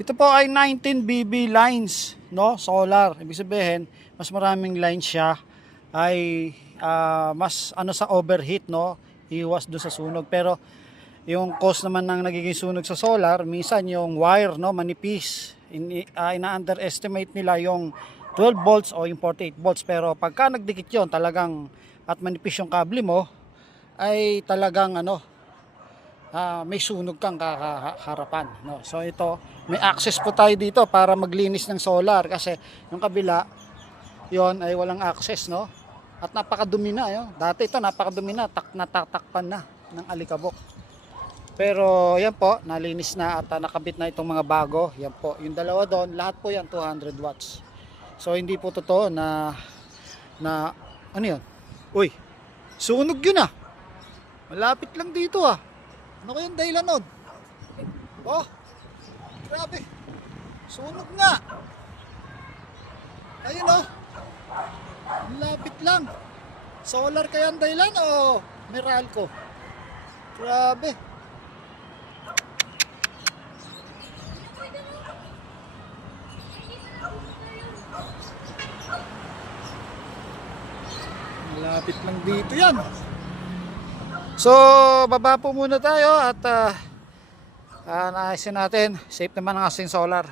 Ito po ay 19 BB lines, no? Solar. Ibig sabihin, mas maraming lines siya ay mas ano sa overheat, no? Iwas do sa sunog. Pero yung cause naman ng nagiging sunog sa solar, minsan yung wire, no, manipis. Ina-underestimate nila yung 12 volts o yung 48 volts. Pero pagka nagdikit yon talagang at manipis yung kable mo, ay talagang ano, may sunog kang kakaharapan, no? So ito, may access po tayo dito para maglinis ng solar kasi yung kabila, yon ay walang access, no? At napakadumi na, yun. Dati ito napakadumi na, natatakpan na ng alikabok. Pero yan po, nalinis na at nakabit na itong mga bago. Yan po, yung dalawa doon, lahat po yan 200 watts. So hindi po totoo na ano yun? Uy, sunog yun ah. Malapit lang dito ah. Ano kayang dahilan nun? Oh, grabe. Sunog nga. Ayun oh. Malapit lang. Solar kaya ang dahilan o Meralco? Grabe. Malapit lang dito yan. So, baba po muna tayo at naayusin natin. Safe naman ang ating solar.